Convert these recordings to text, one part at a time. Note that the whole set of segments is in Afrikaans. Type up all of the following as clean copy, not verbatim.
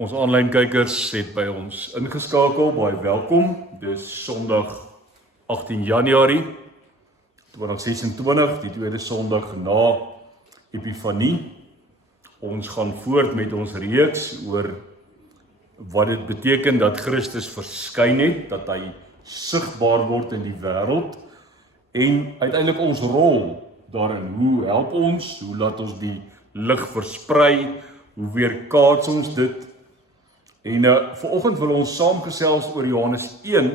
Ons aanlyn kykers het by ons ingeskakel, baie welkom. Dis Sondag 18 Januarie 2026, die tweede Sondag na Epifanie. Ons gaan voort met ons reeks oor wat dit beteken dat Christus verskyn het, dat hy sigbaar word in die wêreld en uiteindelik ons rol daarin. Hoe help ons? Hoe laat ons die lig versprei? Hoe weerkaats ons dit? En vanoggend wil ons saamgesels oor Johannes 1.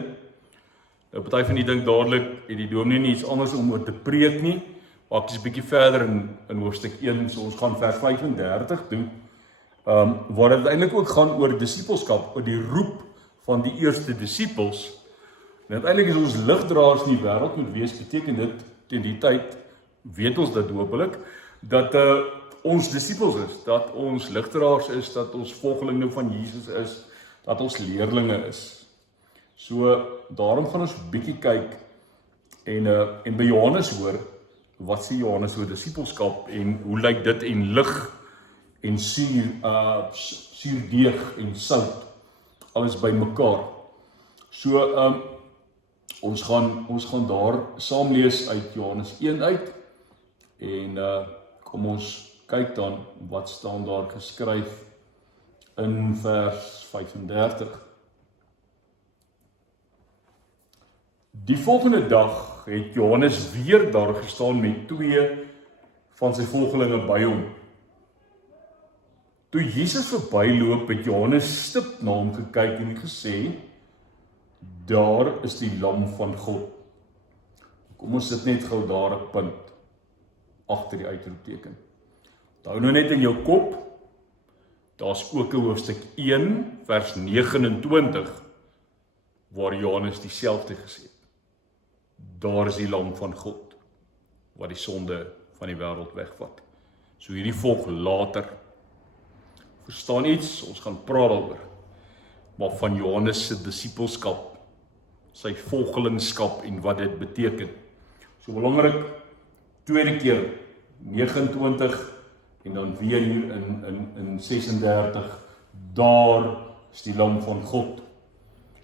Nou party van die dink dadelik het die dominee nie iets anders om oor te preek nie. Maar ek is 'n bietjie verder in hoofstuk 1, so ons gaan vers 35 toe. Waar dit eintlik ook gaan oor disippelskap, oor die roep van die eerste disippels. En uiteindelik is ons ligdraers in die wêreld moet wees, beteken dit teen die tyd weet ons dit hopelik dat ons disippels is, dat ons ligdraers is, dat ons volgelinge van Jesus is, dat ons leerlinge is. So daarom gaan ons 'n bietjie kyk en by Johannes hoor wat sê Johannes oor disippelskap en hoe lyk dit en lig en suurdeeg en sout alles by mekaar. So ons gaan daar saam lees uit Johannes 1 uit en kom ons kyk dan wat staan daar geskryf in vers 35. Die volgende dag het Johannes weer daar gestaan met 2 van sy volgelinge by hom. Toe Jesus verbyloop, het Johannes stip na hom gekyk en gesê, daar is die lam van God. Kom ons sit net gou daar 'n punt agter die uitroepteken. Hou nou net in jou kop, daar's ook 'n hoofstuk 1 vers 29 waar Johannes dieselfde gesê het. Daar is die lam van God wat die sonde van die wêreld wegvat. So hierdie volg later. Verstaan iets? Ons gaan praat daaroor. Maar van Johannes se disippelskap, sy volgelingskap en wat dit beteken. So belangrik, tweede keer 29 en dan weer hier in 36, daar is die lam van God.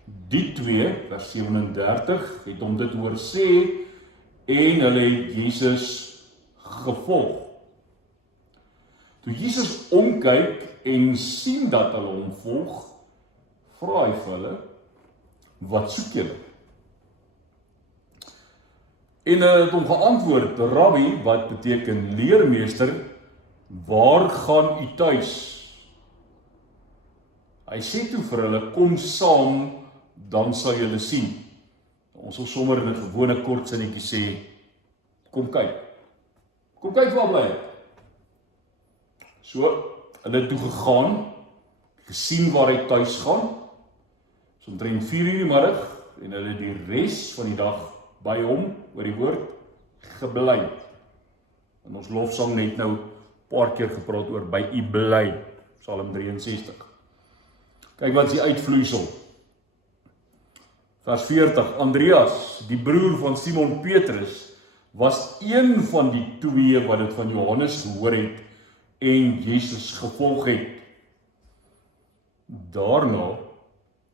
Die 2, vers 37, het hom dit hoor sê en hulle het Jesus gevolg. Toe Jesus omkyk en sien dat hulle hom volg, vra hy vir hulle, wat soek julle? En hulle het hom geantwoord, Rabbi, wat beteken leermeester, waar gaan u tuis? Hy sê toe vir hulle, kom saam, dan sal julle sien. Ons sal sommer in 'n gewone kort sinnetjie sê, kom kyk. Kom kyk waar bly hy. So, hulle het toe gegaan, gesien waar hy tuis gaan, so omtrent 4:00 die middag, en hulle het die res van die dag by hom, oor die woord, gebly. En ons lofsang net nou paar keer gepraat oor by u bly, Psalm 63. Kyk wat is die uitvloeisel. Vers 40, Andreas, die broer van Simon Petrus, was een van die 2 wat dit van Johannes gehoor het en Jesus gevolg het. Daarna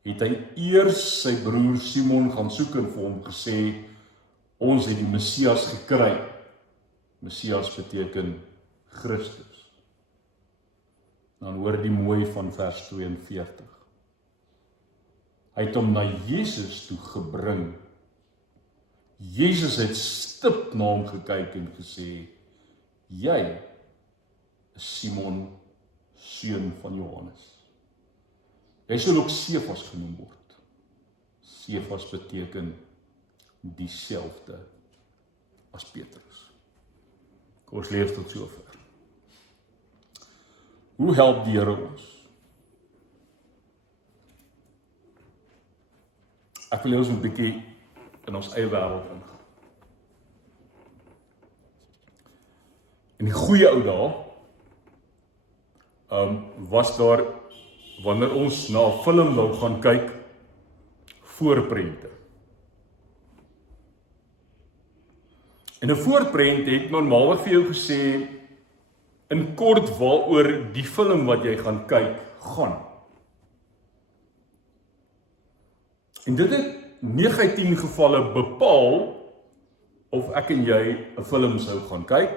het hy eers sy broer Simon gaan soek en vir hom gesê, ons het die Messias gekry. Messias beteken Christus. Dan hoor die mooi van vers 42. Hy het hom na Jesus toe gebring. Jesus het stip na hom gekyk en gesê, jy is Simon, seun van Johannes. Hy sal ook Sefas genoem word. Sefas beteken dieselfde as Petrus. Kom ons lees tot sover. Hoe help die Here ons? Ek wil ons 'n bietjie in ons eie wêreld ingaan. In die goeie ou dae was daar, wanneer ons na 'n film wou gaan kyk, voorprente. En 'n voorprent het normaalweg vir jou gesê in kort waaroor die film wat jy gaan kyk gaan. En dit het 9 uit 10 gevalle bepaal of ek en jy 'n film sou gaan kyk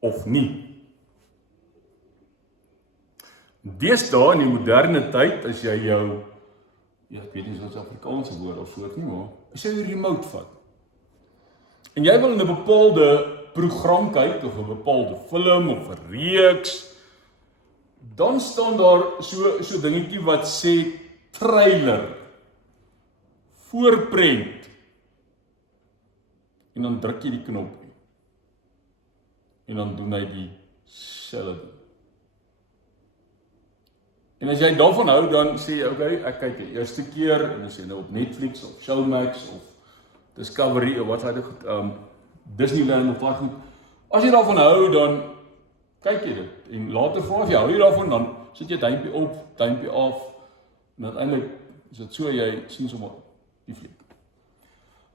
of nie. Deesdae in die moderne tyd, as jy jou, ek weet nie soos Afrikaanse woord of soort nie, maar as jy 'n remote vat, en jy wil in 'n bepaalde program kyk, of 'n bepaalde film, of 'n reeks, dan staan daar so dingetjie wat sê trailer, voorprent, en dan druk jy die knop, en dan doen hy die selfde. En as jy daarvan hou, dan sê jy, okay, ek kyk die eerste keer, en as jy nou op Netflix, of Showmax, of Discovery, of wat hy goed, Disneyland, of wat goed, as jy daarvan hou, dan kyk jy dit, en later vraag jy, hou jy daarvan, dan sit jy duimpie op, duimpie af, en uiteindelik is dit so, jy sien sommer die vleek.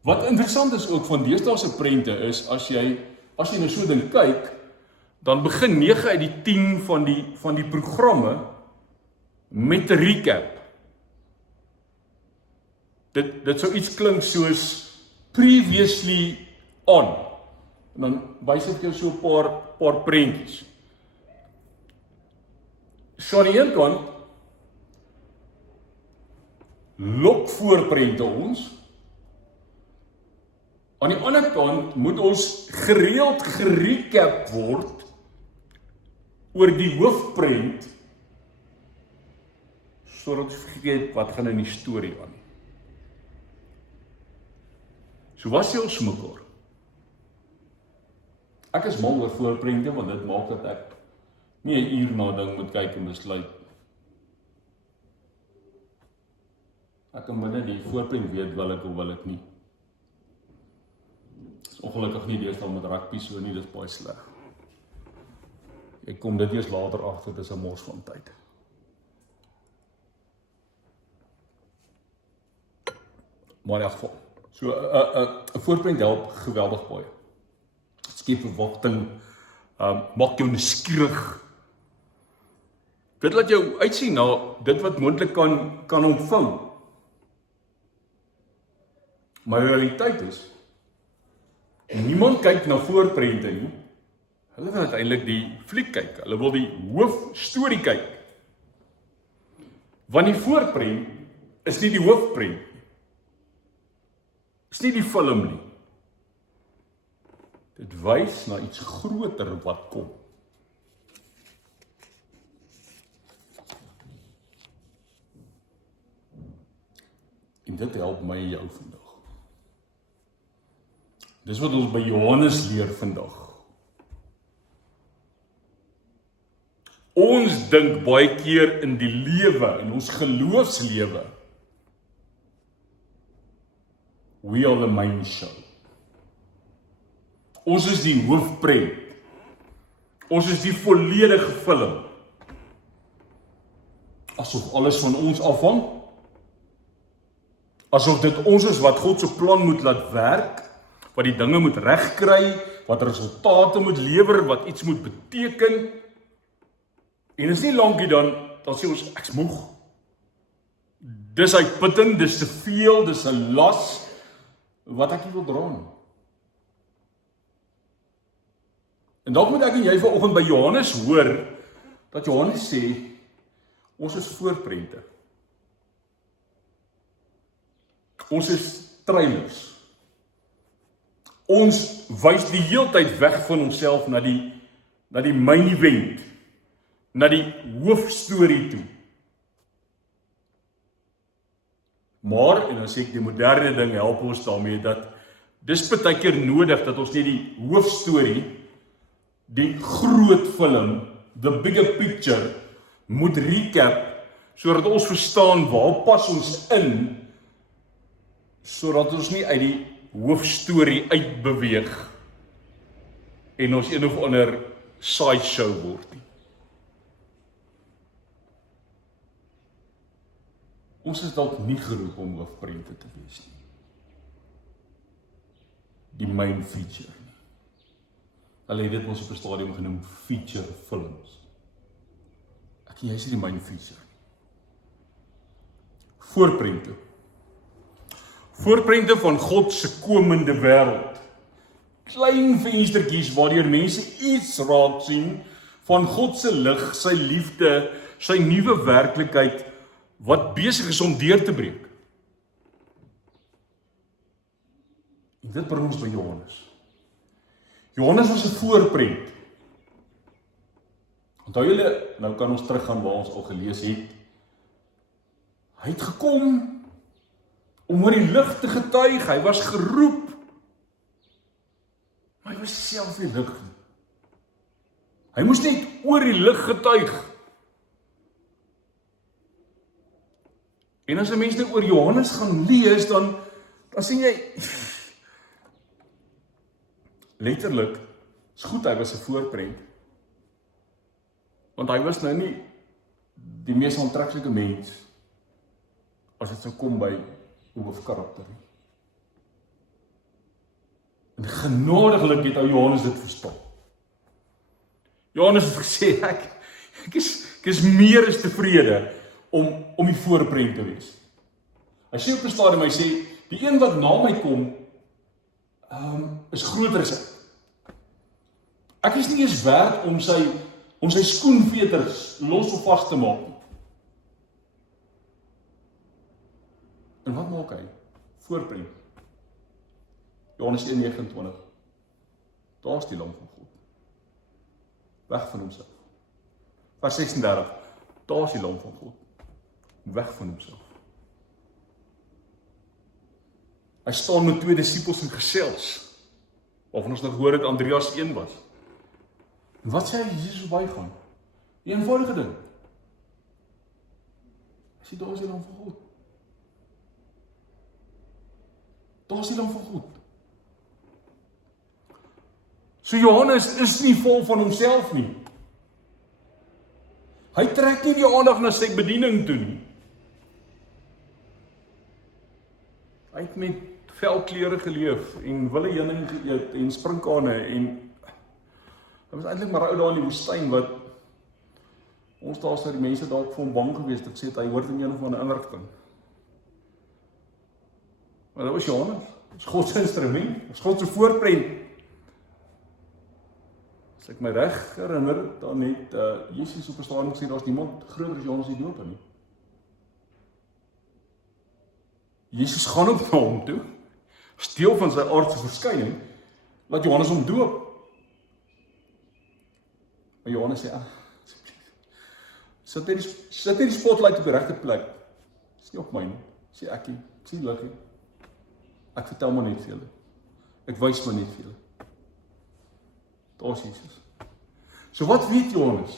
Wat interessant is ook van deesdae prente is, as jy nou so ding kyk, dan begin 9 uit die 10 van die programme met 'n recap. Dit sou iets klink soos previously on. En dan wys ek jou so 'n paar prentjies. So aan die een kant lok voorprente ons. Aan die ander kant moet ons gereeld gerecap word oor die hoofprent, sodat ons vergeet wat gaan in die storie aan. So was jy ons mekaar. Ek is mal oor voorprente, want dit maak dat ek nie 'n uur na ding moet kyk en besluit. Ek kan binne die voorprent weet wil ek of wil ek nie. Is ongelukkig nie deesdae met rugby so nie, dis baie sleg. Ek kom dit eers later agter, dis 'n mors van tyd. Maar in elk geval, so 'n voorprent help geweldig baie. Skep verwagting, maak jou nuuskierig. Dit laat jou uitsien na dit wat moontlik kan ontvang. Maar die realiteit is, niemand kyk na voorprente nie. Hulle wil uiteindelik die fliek kyk. Hulle wil die hoofstorie kyk. Want die voorprent is nie die hoofprent. Is nie die film nie. Dit wys na iets groter wat kom. En dit help my en jou vandag. Dis wat ons by Johannes leer vandag. Ons dink baie keer in die lewe, in ons geloofslewe. We are the main show. Ons is die hoofprent. Ons is die volledige film. Asof alles van ons afhang. Asof dit ons is wat God se plan moet laat werk, wat die dinge moet regkry, wat resultate moet lewer, wat iets moet beteken. En is nie lankie dan sê ons, ek's moeg. Dis uitputtend, dis te veel, dis 'n las, wat ek nie wil dra nie. En dalk moet ek en jy vanoggend by Johannes hoor, dat Johannes sê, ons is voorprente. Ons is trailers. Ons wys die heeltyd weg van onsself na die main event, na die hoofstorie toe. Maar, en dan sê ek die moderne ding help ons daarmee, dat dis baie keer nodig dat ons nie die hoofstorie, die groot film, the bigger picture, moet recap, sodat ons verstaan waar pas ons in, sodat ons nie uit die hoofstorie uitbeweeg en ons een of ander sideshow word nie. Ons is dalk nie geroep om hoofprente te wees nie. Die main feature nie. Hulle het dit ons op 'n stadium genoem feature films. Ek en jy is die main feature. Voorprente. Voorprente van God se komende wêreld. Klein venstertjies waardeur mense iets raak sien van God se lig, sy liefde, sy nuwe werklikheid wat besig is om deur te breek. En dit bring ons by Johannes. Johannes was 'n voorprent. Onthou julle, nou kan ons teruggaan waar ons al gelees het. Hy het gekom om oor die lig te getuig, hy was geroep, maar hy was self die lig. Hy moes net oor die lig getuig. En as 'n mens nou oor Johannes gaan lees, dan sien jy, letterlik, is goed, hy was 'n voorprent, want hy was nou nie die mees aantreklike mens, as dit sou kom by hoofkarakter nie. En genadiglik het ou Johannes dit verstaan. Johannes het gesê, ek is meer as tevrede om die voorprent te wees. Hy sê op 'n stadium, hy sê, die een wat na my kom, is groter as ek. Ek is nie eens werd om sy skoenveters los of vas te maak. En wat maak hy? Voorprent. Johannes 1:29. Daar is die lam van God. Weg van homself. Vers 36. Daar is die lam van God. Weg van homself. Hy staan met 2 disippels en gesels, waarvan ons nog hoor dat Andreas een was. En wat sê hy Jesus verbygaan? 'n eenvoudige ding. Hy sê, daar is die lam van God. Daar is die lam van God. So Johannes is nie vol van homself nie. Hy trek nie die aandag na sy bediening toe nie. Hy het met velkleure geleef en wille heuning geëet en sprinkane en hy was eintlik maar 'n ou daar in die woestyn wat ons daar sou die mense dalk vir hom bang gewees het, sê hy hoort in een of ander inrigting. Maar dit was Johannes, dit is God se instrument, dit is God se voorprent. As ek my reg herinner, dan het Jesus op 'n stadium gesê, daar's niemand groter as Johannes die Doper nie. Jesus gaan op na hom toe, steel van sy aardse verskyning, laat Johannes hom doop. Maar Johannes sê, sit hier die spotlight op die regte plek. Dis nie op my nie, sê ek nie, ek sien lig nie. Ek vertel maar net vir julle. Ek wys maar net vir julle. Daar is Jesus. So wat weet Johannes?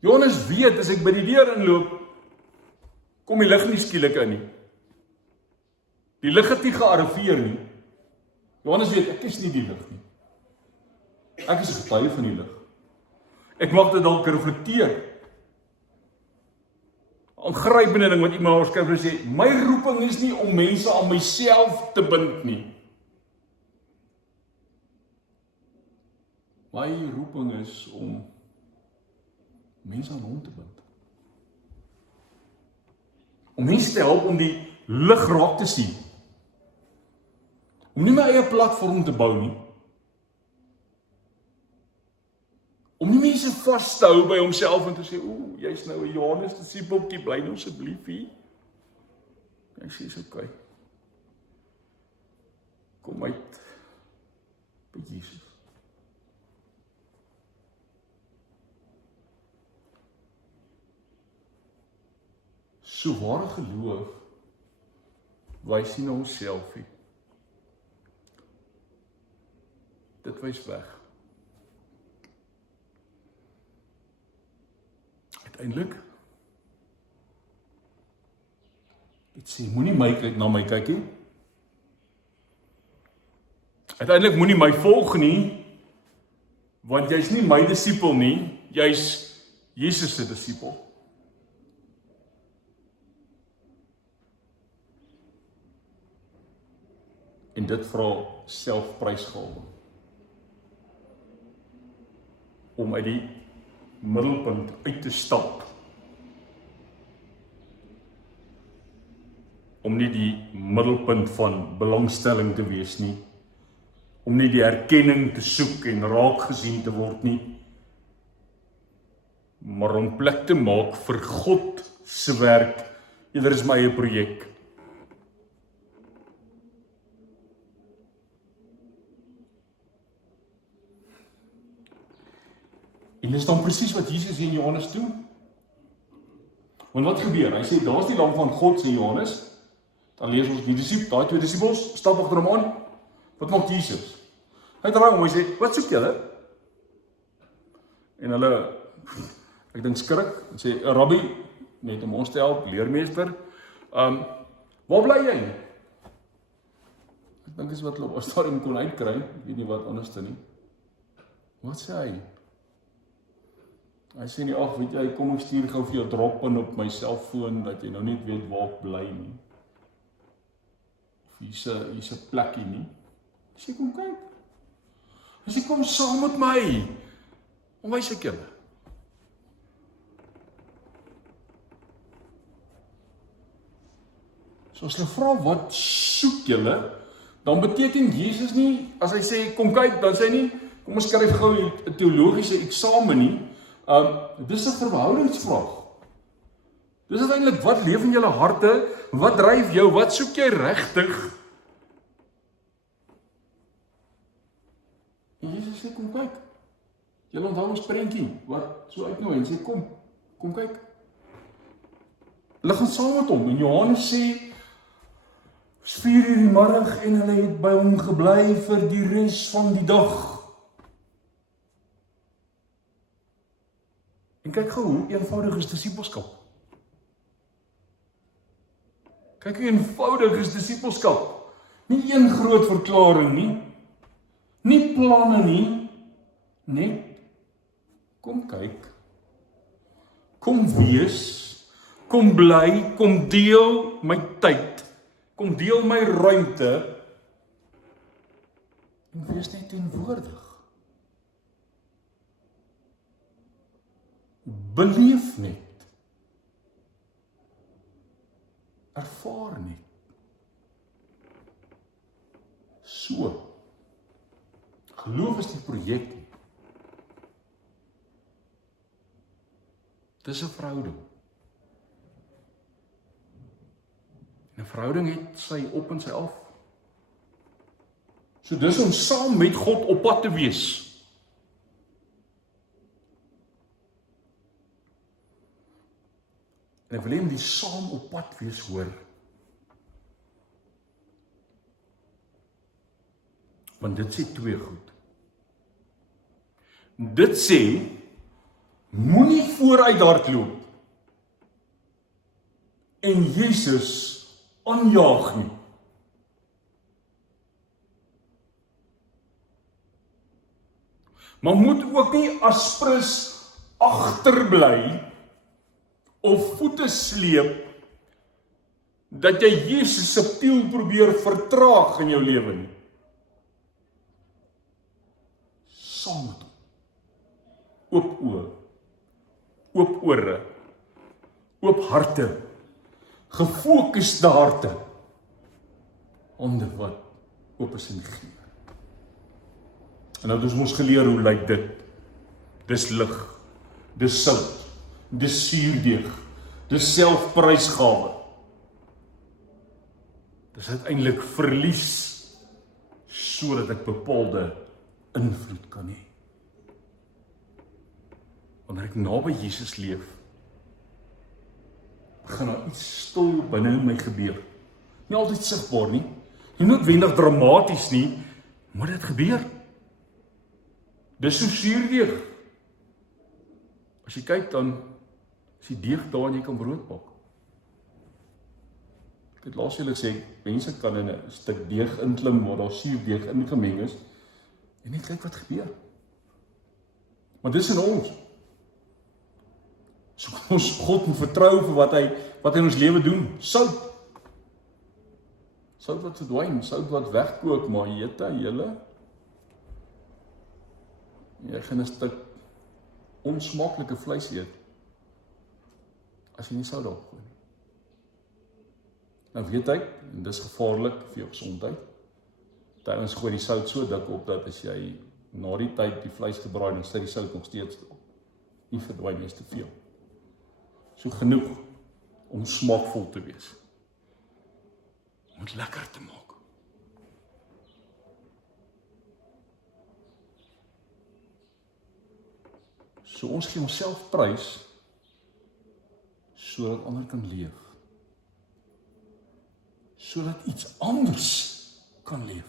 Johannes weet, as ek by die deur inloop, kom die lig nie skielik in nie. Die lig het nie gearriveer nie. Johannes weet, ek is nie die lig nie. Ek is 'n getuie van die lig. Ek mag dit dalk reflekteer. Aangrypende ding wat iemand skryf en sê, my roeping is nie om mense aan myself te bind nie. My roeping is om mense aan hom te bind. Om mense te help om die lig raak te sien. Om nie my eie platform te bou nie. Om nie mense vas te hou by homself en te sê, jy's nou 'n Johannes disipeltjie, bly nou asseblief hier. Hy sê, is okay. Kom uit by Jesus. So ware geloof wys nie na onsself nie. Dit wys weg. Uiteindelik, dit sê, moenie na my kyk nie. Uiteindelik moenie my volg nie, want jy's nie my disipel nie, jy's Jesus se disipel. En dit vra selfprysgawing. Om uit die middelpunt uit te stap. om nie die middelpunt van belangstelling te wees nie, om nie die erkenning te soek en raak gesien te word nie, maar om plek te maak vir God se werk, eerder is my eie projek. En dis dan presies wat Jesus sê in Johannes toe. Want wat gebeur? Hy sê, daar is die lam van God, sê Johannes. Dan lees ons die daai twee disippels, stap agter hom aan. Wat maak Jesus? Hy draai om, hy sê, wat soek julle? En hulle, ek dink skrik, en sê, Rabbi, net om ons te help, leermeester, waar bly jy? Ek dink is wat hulle op 'n stadium kon uitkry, ek weet nie wat anders te nie. Wat sê hy? Hy sê nie, ag, weet jy, kom ek stuur gou vir jou drop-in op my selfoon, dat jy nou net weet waar ek bly nie. Of hier's 'n plekkie nie. Hy sê, kom kyk. Hy sê, kom saam met my. Hoe wys ek julle? So as hulle vra, wat soek julle? Dan beteken Jesus nie, as hy sê, kom kyk, dan sê hy nie, kom ons skryf gou 'n teologiese eksamen nie. Dis 'n verhoudingsvraag. Dis uiteindelik, wat leef in julle harte? Wat dryf jou? Wat soek jy regtig? En Jesus sê, kom kyk. Julle onthou ons prentjie, wat so uitnooi en sê, kom kyk. Hulle gaan saam met hom, en Johannes sê, 4:00 die middag, en hulle het by hom gebly vir die res van die dag. En kyk gou, hoe eenvoudig is disippelskap. Kyk hoe eenvoudig is disippelskap. Nie een groot verklaring nie. Nie planne nie. Net, kom kyk. Kom wees. Kom bly. Kom deel my tyd. Kom deel my ruimte. En wees net teenwoordig. Beleef net. Ervaar net. So. Geloof is die projek nie. Dis 'n verhouding. En 'n verhouding het sy op en sy af. So dis om saam met God op pad te wees. En ek wil hê die saam op pad wees hoor. Want dit sê twee goed. Dit sê, moenie vooruit hardloop en Jesus aanjaag nie. Maar moet ook nie aspres agterbly of voete sleep, dat jy Jesus subtiel probeer vertraag in jou lewe nie. Saam met hom. Oop oë, oop ore, oop harte, gefokusde harte, hande wat oop is en gee. En nou het ons geleer hoe lyk dit. Dis lig, dis sout, dis suurdeeg, dis selfprysgawe. Dis uiteindelik verlies, sodat ek bepaalde invloed kan hê. Wanneer ek naby Jesus leef, begin daar iets stil binne in my gebeur. Nie altyd sigbaar nie, nie noodwendig dramaties nie, maar dit gebeur. Dis so suurdeeg. As jy kyk dan, is die deeg daar en jy kan brood bak. Ek het laas julle gesê, mense kan in 'n stuk deeg inklim, waar daar suurdeeg in gemeng is, en net kyk wat gebeur. Maar dis in ons. So kan ons God moet vertrou vir wat hy in ons lewe doen. Sout. Sout wat verdwyn, sout wat wegkook, maar jette, julle. Jy gaan 'n stuk onsmaaklike vleis eet, as jy nie sout daarop gooi nie. Nou weet hy, en dis gevaarlik vir jou gesondheid. Tydens gooi die sout so dik op, dat as jy na die tyd die vleis gebraai, dan sit die sout nog steeds op. Nie verdwyn nie, is te veel. So genoeg om smaakvol te wees. Om het lekker te maak. So ons gee onsself prys, sodat ander kan leef. Sodat iets anders kan leef.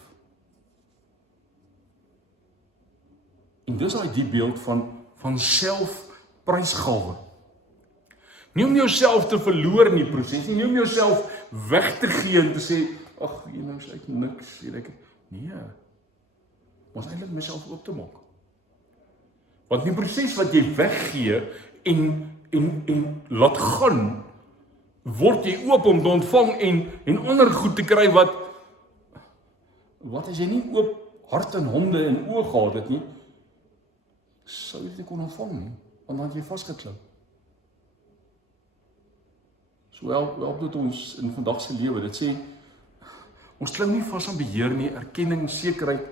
En dis daai die beeld van selfprysgawe. Nie om jouself te verloor in die proses, nie om jouself weg te gee en te sê, ag, nou is ek niks, nee, maar eintlik myself oop te maak. Want die proses wat jy weggee en laat gaan, word jy oop om te ontvang en ander goed te kry wat as jy nie oop hart en hande en oë gehad het nie, sou jy dit kon ontvang nie, want dan het jy vasgeklou. So help dit ons in vandag se lewe, dit sê, ons klim nie vas aan beheer nie, erkenning, sekerheid,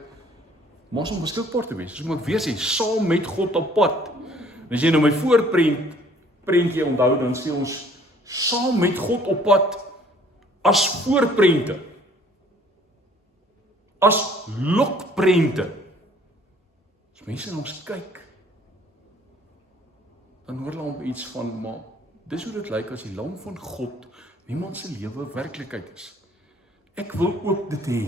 maar om beskikbaar te wees. So moet ek weer sê, saam met God op pad. En as jy nou my voorprentjie onthou, dan sê ons, saam met God op pad, as voorprente, as lokprente. As mense na ons kyk, dan hoor hulle om iets van, maar dis hoe dit lyk as die lam van God, niemand se lewe werklikheid is. Ek wil ook dit hê.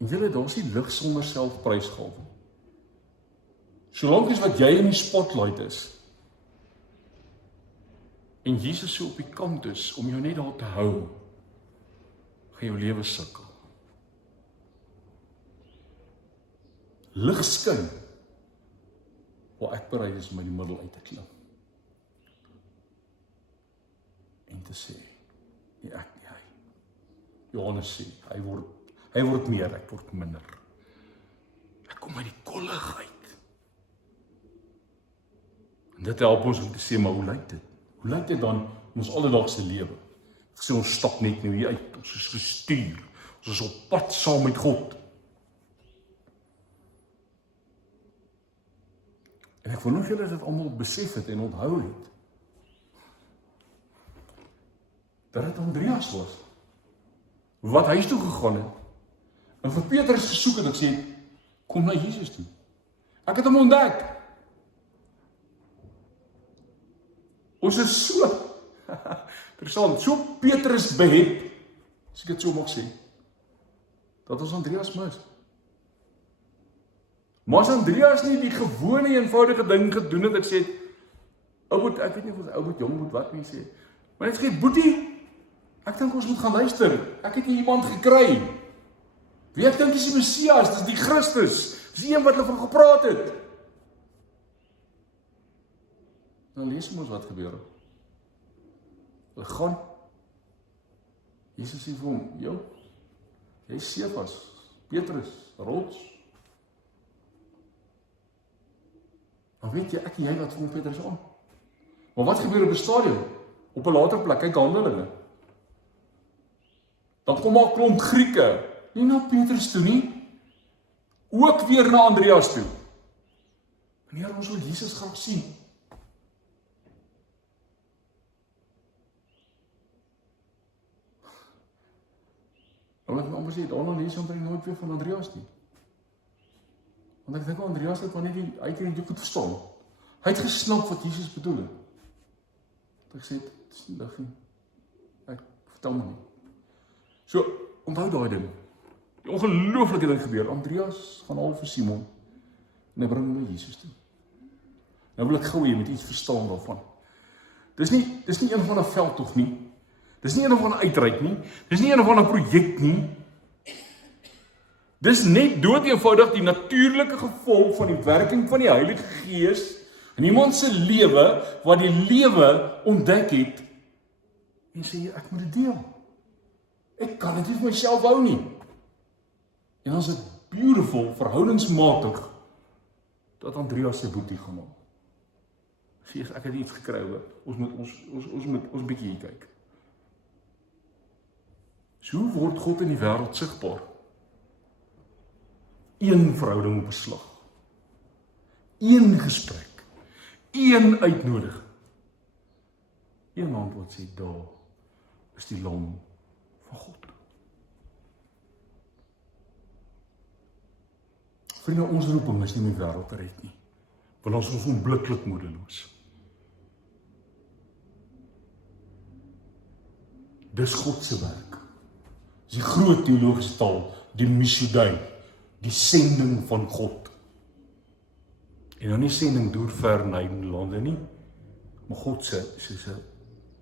En julle, daar is die lig sonder selfprysgawe. Solank as wat jy in die spotlight is, en Jesus so op die kant is, om jou net daar te hou, gaan jou lewe sukkel. Lig skyn, waar ek bereid is om my die middel uit te klim. En te sê, nie ek nie hy. Johannes sê, hy word meer, ek word minder. Ek kom uit die kollig uit. En dit help ons om te sê, maar hoe lyk dit? Hoe lyk dit dan in ons alledaagse lewe? Ek sê, ons stap net nou hier uit, ons is gestuur, ons is op pad saam met God. En ek wil nog julle dit allemaal besef het en onthou het, dat het Andreas was, wat huis toe gegaan het, en vir Petrus gesoek het, ek sê, kom na Jesus toe. Ek het hom ontdek. Ons is so, interessant, so Petrus behep, as ek het so mag sê, dat ons Andreas mis. Maar as Andreas nie die gewone eenvoudige ding gedoen het, ek sê, Oud, ek weet nie of ons Oud jong moet wat mense sê, maar net sê, Boetie, ek dink ons moet gaan luister, ek het hier iemand gekry, wie ek dink is die Messias, dis die Christus, dis die een wat hulle van gepraat het. Dan lees ons wat gebeur. Hulle gaan, Jesus sê vir hom, jy is Cephas, Petrus, rots. Maar weet jy, ek en jy wat vir hom Petrus aan. Maar wat gebeur op die stadium? Op 'n later plek, kyk Handelinge. Dan kom maar 'n klomp Grieke, nie na Petrus toe nie, ook weer na Andreas toe. Wanneer ons wil Jesus graag sien. Want ek amper sê, daarna lees ons nooit weer van Andreas nie. Want ek dink Andreas het maar net hy het nie goed verstaan. Hy het gesnap wat Jesus bedoel het. Ek sê, dit is nie lig nie. Ek vertel my nie. So, onthou daai ding. Die ongelooflike ding gebeur. Andreas gaan al vir Simon en hy bring hom na Jesus toe. Nou wil ek gou jy met iets verstaan daarvan. Dis nie een van 'n veldtog nie. Dis nie een van 'n uitreik nie. Dis nie een van 'n projek nie. Dis net doodeenvoudig die natuurlike gevolg van die werking van die Heilige Gees in iemand se lewe wat die lewe ontdek het en sê ek moet dit deel. Ek kan dit nie vir myself hou nie. En dan is dit beautiful, verhoudingsmatig dat Andreas sy boetie gaan haal. Sê ek het iets gekry, ons moet bietjie hier kyk. So hoe word God in die wêreld sigbaar? Een verhouding op 'n slag. Een gesprek. Een uitnodiging. Een hand wat sê, daar is die lam van God. Vriende, ons roeping is nie om die wêreld te red nie. Want ons is onblikklik moedeloos. Dis God se werk. Dis die groot teologiese taal, die misiodei, die sending van God. En nou nie sending deur ver in heidene nie, maar God se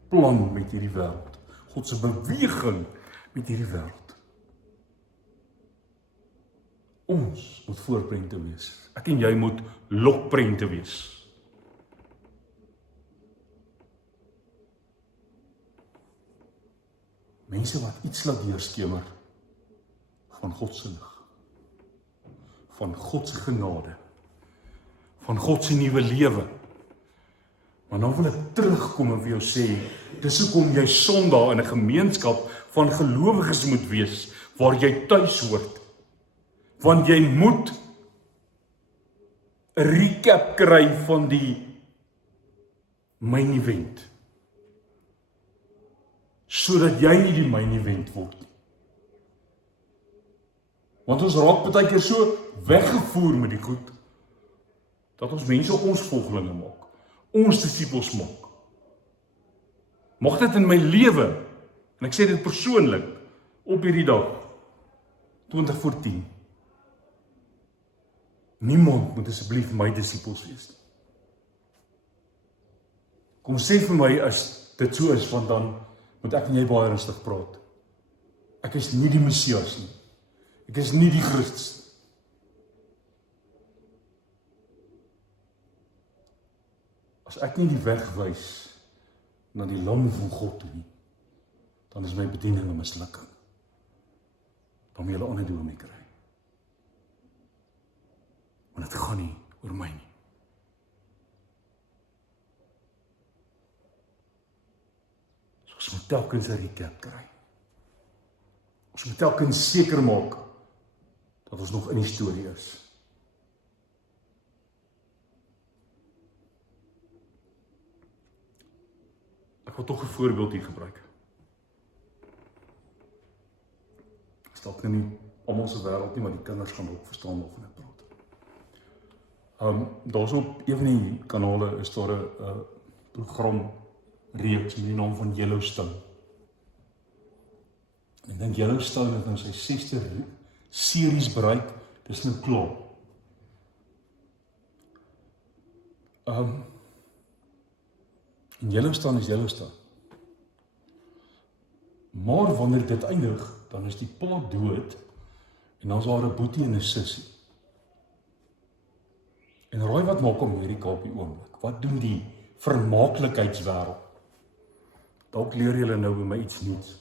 plan met hierdie wêreld. God se beweging met hierdie wêreld. Ons moet voorprente wees. Ek en jy moet lokprente wees. Mense wat iets laat deurskemer van God se lig, van God se genade, van God se nuwe lewe. Maar nou wil ek terugkom en vir jou sê, dis hoekom jy Sondag in 'n gemeenskap van gelowiges moet wees, waar jy tuis hoort. Want jy moet 'n recap kry van die main event. Sodat jy nie die main event word nie. Want ons raak baie keer so weggevoer met die goed, dat ons mense ons volgelinge maak, ons disippels maak. Mag dit in my lewe, en ek sê dit persoonlik, op hierdie dag, 2014, niemand moet asseblief my disippels wees nie. Kom sê vir my as dit so is, want dan moet ek en jy baie rustig praat. Ek is nie die Messias nie. Ek is nie die Christus nie. As ek nie die weg wys na die lam van God toe nie, dan is my bediening 'n mislukking. Dan moet julle ander doel mee kry. Want dit gaan nie oor my nie. So ons moet telkens 'n recap kry. Ons moet telkens seker maak dat ons nog in die storie is. Ek wil tog 'n voorbeeld hier gebruik. Dit dalk nou nie almal se wêreld nie, maar die kinders gaan ook verstaan waarvan ek praat. Daar's op een van die kanale is daar 'n program reeks met die naam van Yellowstone. Ek dink Yellowstone het nou sy 6de series bereik, dis nou klaar. En Yellowstone is Yellowstone. Maar wanneer dit eindig, dan is die pa dood en dan is daar 'n boetie en 'n sussie. En raai wat maak Amerika op die oomblik? Wat doen die vermaaklikheidswêreld? Dalk leer julle nou by my iets nuuts.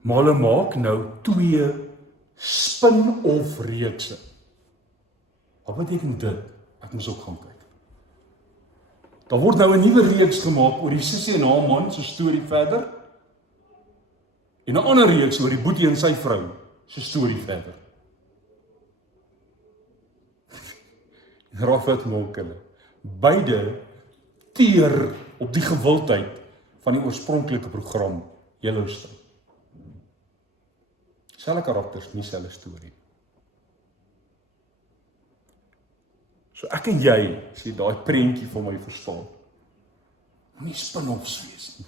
Maar hulle maak nou 2 spin-off reekse. Wat beteken dit? Ek moes ook gaan kyk. Daar word nou 'n nuwe reeks gemaak oor die sussie en haar man se storie verder. En 'n ander reeks oor die boetie en sy vrou se storie verder. Raffet maak hulle. Beide teer op die gewildheid van die oorspronklike program Yellowstone. Selfe karakters, nie selfe storie. So ek en jy, as jy daai prentjie van my verstaan, moenie spin-offs wees nie.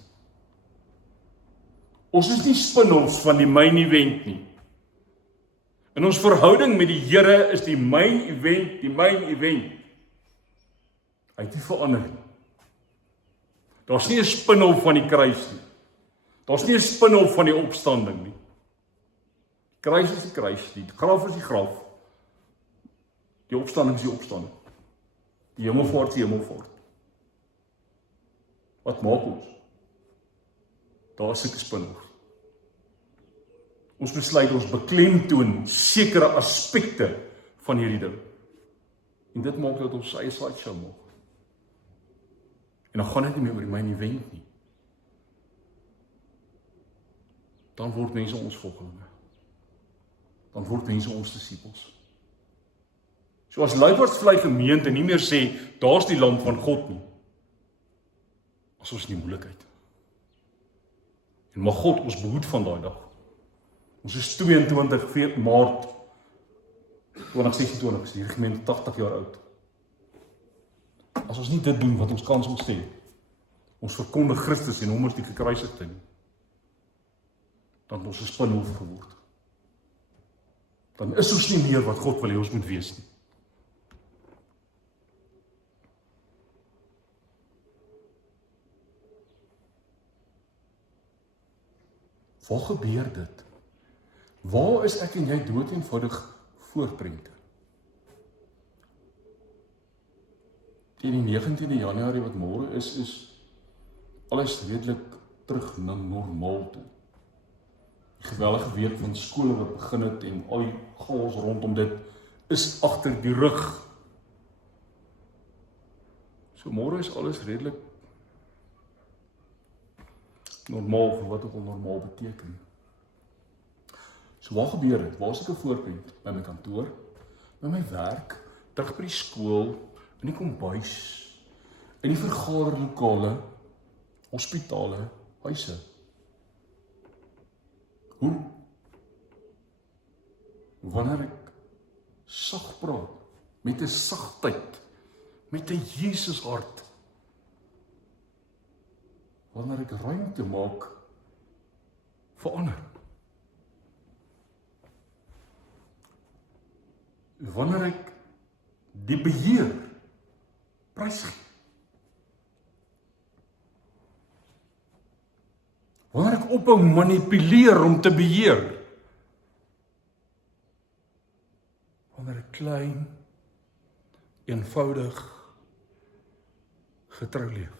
Ons is nie spin-offs van die main event nie. In ons verhouding met die Here is die main event, Hy het nie verander nie. Daar's nie 'n spin-off van die kruis nie. Daar's nie 'n spin-off van die opstanding nie. Die kruis is die kruis, die graf is die graf. Die opstanding is die opstanding. Die hemelvaart is die hemelvaart. Wat maak ons? Daar is 'n spin-off. Ons besluit ons beklemtoon sekere aspekte van hierdie ding. En dit maak dat ons sy slideshow maak. En dan gaan dit nie meer oor my en die wenk nie. Dan word mense ons volgelinge. Dan word mense ons disippels. So as Luipersvlei gemeente nie meer sê, daar's die lam van God nie, as ons in die moeilikheid. En mag God ons behoed van daai dag. Ons is 22 Maart 2026, is die gemeente 80 jaar oud. As ons nie dit doen wat ons kans ons sê, ons verkondig Christus en hom as die gekruisigde nie, dan het ons 'n spinhof geword. Dan is ons nie meer wat God wil hê ons moet wees nie. Waar gebeur dit? Waar is ek en jy dood eenvoudig voorprente? Teen die 19de Januarie wat môre is alles redelik terug na normaal toe. Die gewellige week van skole wat begin het en al die chaos rondom dit is agter die rug. So môre is alles redelik normaal vir wat ook al normaal beteken. So waar gebeur dit? Waar is ek 'n voorbeeld? By my kantoor, by my werk, terug by die skool, in die kombuis, in die vergaderlokale, hospitale, huise. Hoe? Wanneer ek sag praat, met 'n sagtheid, met 'n Jesus hart, wanneer ek ruimte maak vir ander. Wanneer ek die beheer prysgee. Wanneer ek ophou manipuleer om te beheer. Wanneer ek klein, eenvoudig, getrou leef.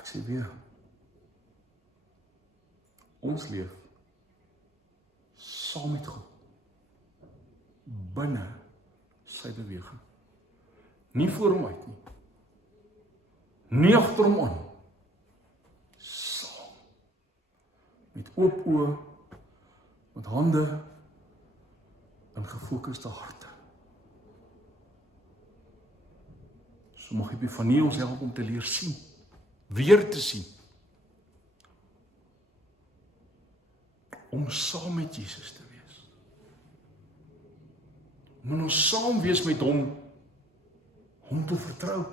Ek sê weer, ons leef saam met God, binne sy beweging. Nie voor hom uit nie, nie agter hom aan, saam, met oop oë, met hande en gefokuste harte. So mag Epifanie ons help om te leer sien, weer te sien, om saam met Jesus te wees. Om ons saam wees met hom, hom te vertrou.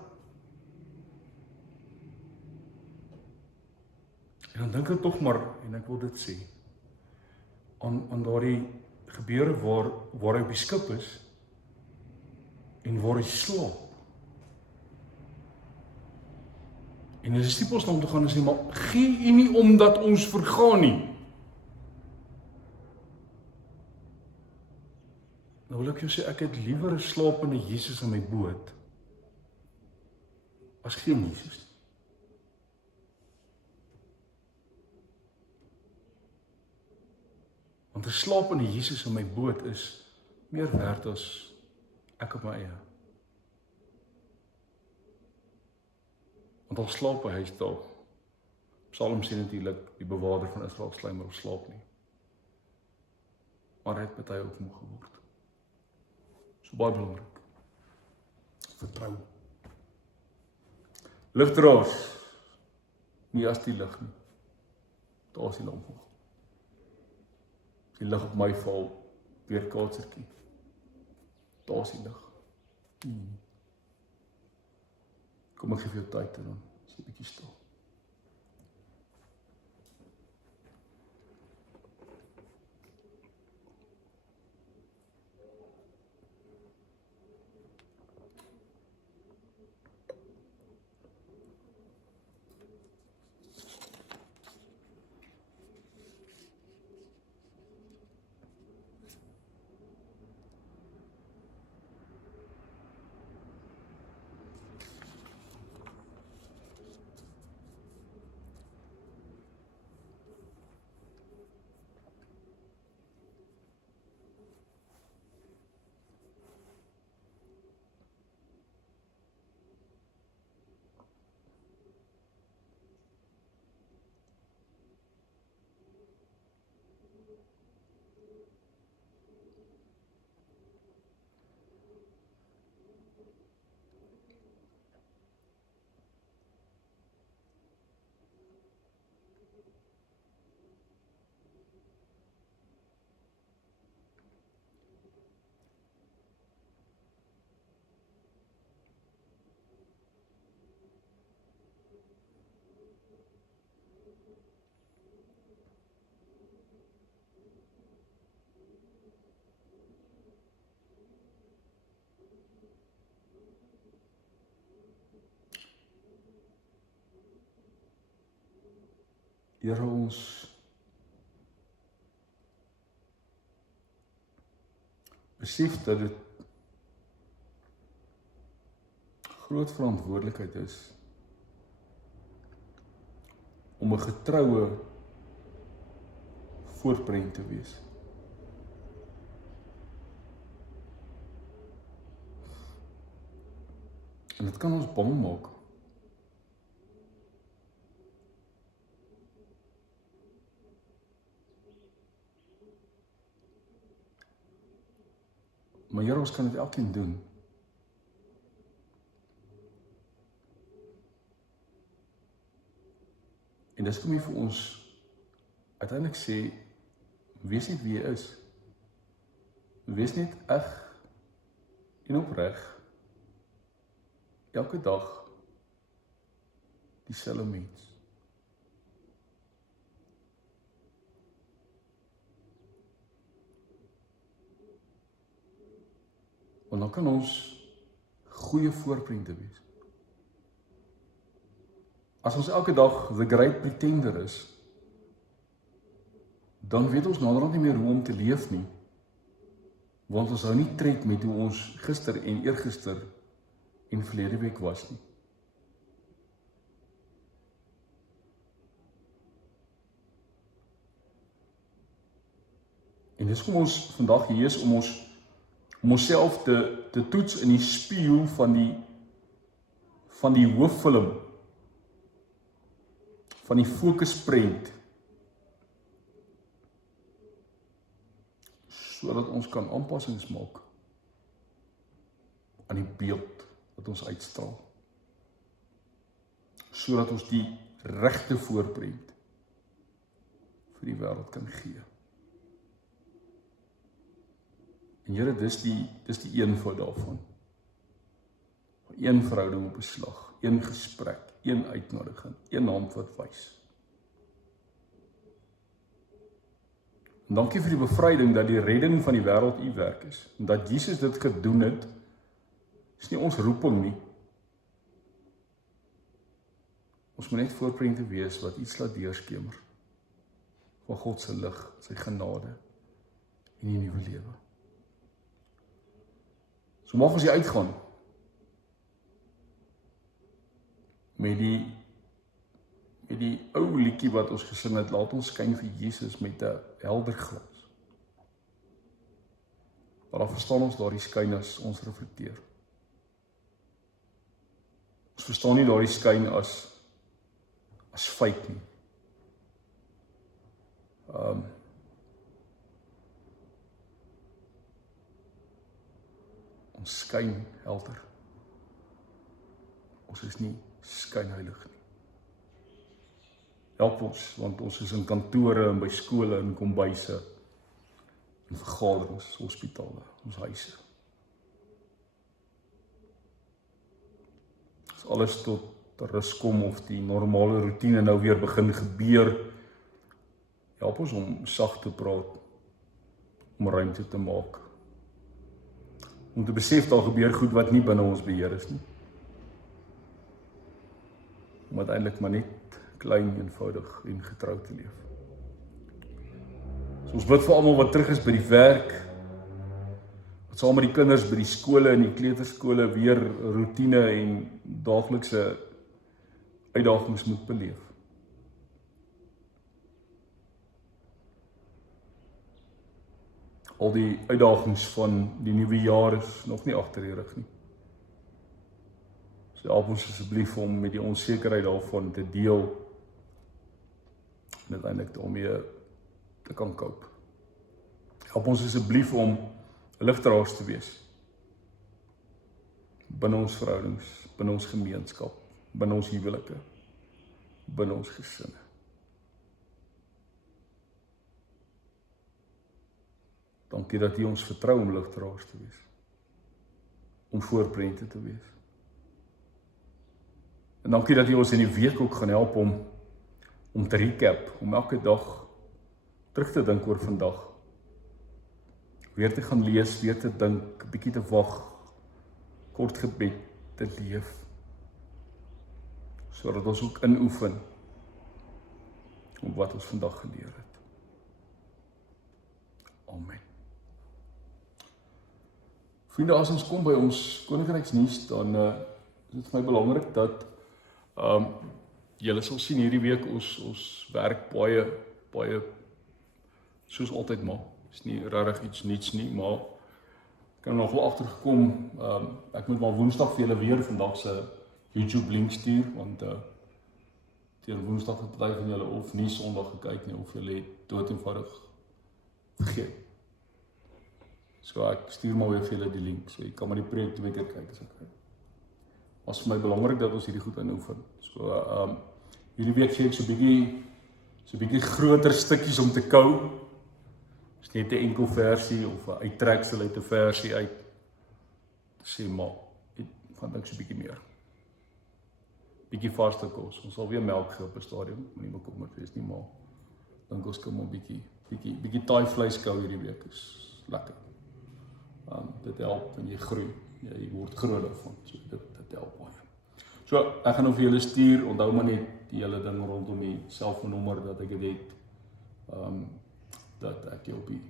En dan dink ek tog maar, en ek wil dit sê, aan daardie gebeure waar hy op die skip is, en waar hy slaap. En die disippels na hom toe gaan en sê, maar gee u nie omdat ons vergaan nie. Nou wil ek jou sê, ek het liewer 'n slapende Jesus in my boot, as geen Jesus. Want 'n slapende Jesus in my boot is meer werd as ek op my eie. Want al slaap hy stil. Psalm sê natuurlik, die bewaarder van Israel sluimer of slaap nie. Maar hy het party ook moeg geword. So baie belangrik. Vertrou. Ligdraers, nie as die lig nie. Daar is die lamp. Die lig op my val, weer kaatsertjie. Daar is die lig. Kom ek gee vir jou tyd en dan is jy 'n bietjie stil. Here, ons besef dat dit groot verantwoordelikheid is om 'n getroue voorprent te wees. En dit kan ons bang maak. Maar Here, ons kan dit elkeen doen. En dis kom jy vir ons uiteindelik sê, wees net wie jy is. Wees net eg en opreg. Elke dag dieselfde mens. Want dan kan ons goeie voorprente wees. As ons elke dag the great pretender is, dan weet ons naderhand nie meer hoe om te leef nie. Want ons hou nie tred met hoe ons gister en eergister en verlede week was nie. En dis kom ons vandag hier is om onsself te toets in die spieël van die hooffilm, van die fokusprent, sodat ons kan aanpassings maak aan die beeld wat ons uitstraal, sodat ons die regte voorprent vir die wêreld kan gee. En Here, dis die eenvoud daarvan. Een verhouding op 'n slag, een gesprek, een uitnodiging, een hand wat wys. En dankie vir die bevryding dat die redding van die wêreld u werk is. En dat Jesus dit gedoen het, is nie ons roeping nie. Ons moet net voorprente wees wat iets laat deurskemer van God se lig, sy genade en die nuwe lewe. So mag ons hier uitgaan met die ou liedjie wat ons gesing het, laat ons skyn vir Jesus met 'n helder glans. Maar dan verstaan ons daardie skyn as ons reflekteer. Ons verstaan nie daardie skyn as feit nie. Ons skyn helder. Ons is nie skynheilig nie. Help ons, want ons is in kantore en by skole en kombuise, in vergaderings, hospitale, ons huise. As alles tot rus kom of die normale routine nou weer begin gebeur, help ons om sag te praat, om ruimte te maak. Om te besef daar gebeur goed wat nie binne ons beheer is nie. Om uiteindelik maar net klein, eenvoudig en getrou te leef. So ons bid vir almal wat terug is by die werk, wat saam met die kinders by die skole en die kleuterskole weer roetine en daaglikse uitdagings moet beleef. Al die uitdagings van die nuwe jaar is nog nie agter die rug nie. So help ons asseblief om met die onsekerheid daarvan te deel en uiteindelik daarmee te kan cope. Help ons asseblief om ligdraers te wees binne ons verhoudings, binne ons gemeenskap, binne ons huwelike, binne ons gesinne. Dankie dat U ons vertrou om ligdraers te wees, om voorprente te wees. En dankie dat U ons in die week ook gaan help om te recap, om elke dag terug te dink oor vandag. Weer te gaan lees, weer te dink, 'n bietjie te wag, kort gebed te leef, sodat ons ook inoefen op wat ons vandag geleer het. Amen. Vriende, as ons kom by ons Koninkryksnuus, dan is dit vir my belangrik dat julle sal sien hierdie week ons werk baie soos altyd maar. Is nie regtig iets niets nie, maar ek het nog wel agtergekom, ek moet maar Woensdag vir julle weer vandag se YouTube link stuur, want teen Woensdag het party van julle of nie Sondag gekyk nie, of julle het dood eenvoudig vergeet. So ek stuur maar weer vir julle die link, so jy kan maar die preek 2 keer kyk as ek kyk. Was vir my belangrik dat ons hierdie goed inoefen. So hierdie week gee ek so 'n bietjie groter stukkies om te kou. Is net 'n enkel versie of 'n uittreksel uit 'n versie uit. Sê maar, van dink so 'n bietjie meer. Bietjie vaste kos. Ons sal weer melk gee op 'n stadium, moenie bekommerd wees nie, maar dink ons kan maar bietjie taai vleis kou hierdie week, is lekker. Dit help en jy groei. Jy word groter van, so dit help baie. So, ek gaan nou vir julle stuur, onthou maar net die hele ding rondom die selfoonnommer dat ek dit het, dat ek jou op die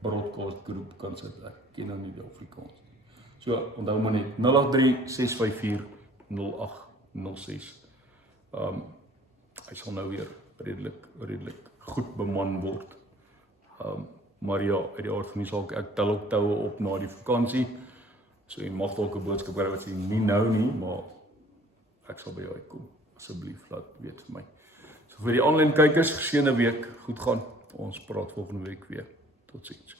broadcast groep kan sit. Ek ken nou nie die Afrikaans nie. So, onthou maar net 083-654-0806. Hy sal nou weer redelik goed beman word. Maar ja, uit die aard van die saak, ek tel ook toue op na die vakansie. So jy mag dalk 'n boodskap kry wat jy nie nou nie, maar ek sal by jou uitkom. Asseblief laat weet vir my. So vir die aanlyn kykers, geseënde week, goed gaan. Ons praat volgende week weer. Totsiens.